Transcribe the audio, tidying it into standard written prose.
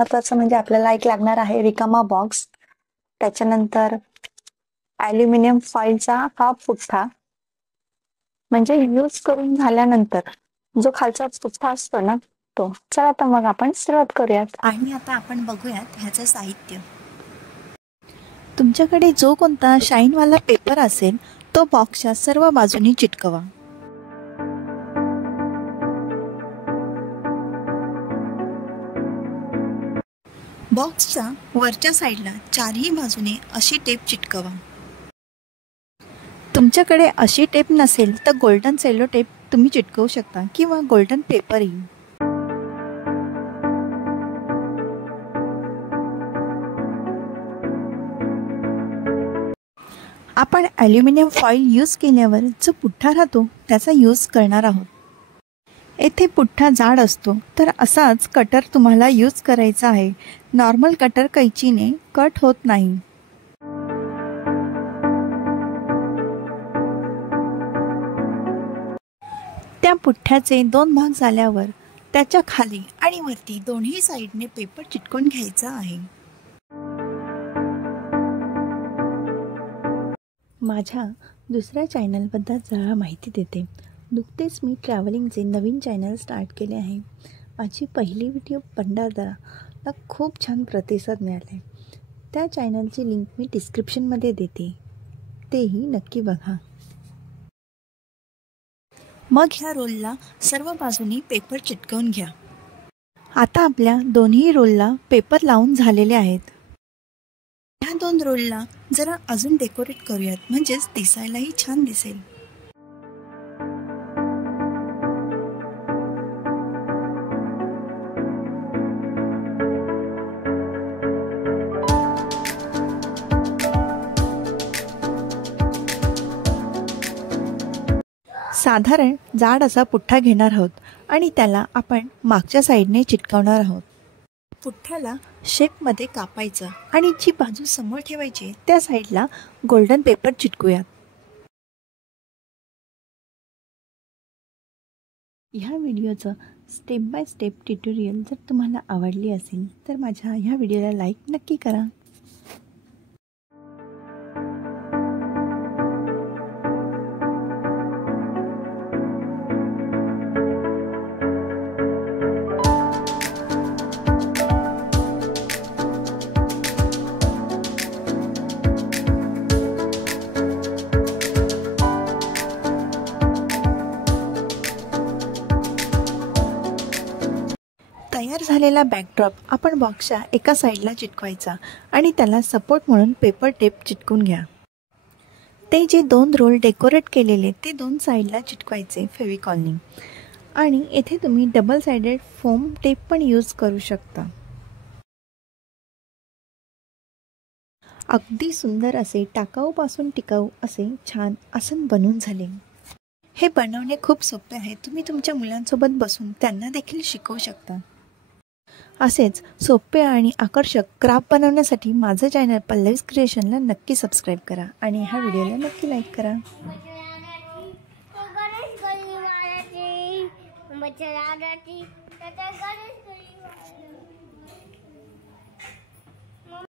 महत्त्वाचं म्हणजे आपल्याला एक लागणार आहे रिकामा बॉक्स, त्याच्यानंतर ॲल्युमिनियम फॉइलचा हा पुठ्ठा, म्हणजे यूज करून झाल्यानंतर जो खालचा पुठ्ठा असतो ना तो. चला तर मग आपण सुरुवात करूयात. आणि आता आपण बघूयात ह्याचं साहित्य. तुमच्याकडे जो कोणता शाईनवाला पेपर असेल तो बॉक्सच्या सर्व बाजूनी चिटकवा. बॉक्सच्या वरच्या साईडला चारही बाजूने अशी टेप चिटकवा. तुमच्याकडे अशी टेप नसेल तर गोल्डन सेलो टेप तुम्ही चिटकवू शकता किंवा गोल्डन पेपरही. आपण ॲल्युमिनियम फॉईल यूज केल्यावर जो पुठ्ठा राहतो त्याचा यूज करणार आहोत. येथे पुठ्ठा जाड असतो तर असाच कटर तुम्हाला यूज करायचा आहे. नॉर्मल कटर कैचीने कट होत नाही. त्या पुठ्ठ्याचे 2 भाग झाल्यावर त्याच्या खाली आणि वरती दोन्ही साईडने पेपर चिटकवून घ्यायचा आहे. माझ्या दुसऱ्या चॅनलबद्दल जरा माहिती देते. नुकतेच मी ट्रॅव्हलिंगचे नवीन चॅनल स्टार्ट केले आहे. माझी पहिली व्हिडिओ भंडारदराला खूप छान प्रतिसाद मिळाला आहे. त्या चॅनलची लिंक मी डिस्क्रिप्शनमध्ये देते, तेही नक्की बघा. मग ह्या रोलला सर्व बाजूनी पेपर चिटकवून घ्या. आता आपल्या दोन्ही रोलला पेपर लावून झालेले आहेत. ह्या 2 रोलला जरा अजून डेकोरेट करूयात, म्हणजेच दिसायलाही छान दिसेल. साधारण जाड असा पुठ्ठा घेणार आहोत आणि त्याला आपण मागच्या साईडने चिटकवणार आहोत. पुठ्ठ्याला शेपमध्ये कापायचं आणि जी बाजू समोर ठेवायची त्या साईडला गोल्डन पेपर चिटकूयात. ह्या व्हिडिओचं स्टेप बाय स्टेप ट्युटोरियल जर तुम्हाला आवडली असेल तर माझ्या ह्या व्हिडिओला लाईक नक्की करा. तयार झालेला बॅकड्रॉप आपण बॉक्सच्या एका साईडला चिटकवायचा आणि त्याला सपोर्ट म्हणून पेपर टेप चिटकून घ्या. ते जे 2 रोल डेकोरेट केलेले ते 2 साईडला चिटकवायचे फेविकॉलनी. आणि येथे तुम्ही डबल साइडेड फोम टेप पण यूज करू शकता. अगदी सुंदर असे टाकाऊपासून टिकाऊ असे छान आसन बनवून झाले. हे बनवणे खूप सोपे आहे. तुम्ही तुमच्या मुलांसोबत बसून त्यांना देखील शिकवू शकता. असेच सोपे आणि आकर्षक क्राफ्ट बनवण्यासाठी माझं चॅनल पल्लवीज क्रिएशनला नक्की सबस्क्राईब करा आणि ह्या व्हिडिओला नक्की लाईक करा.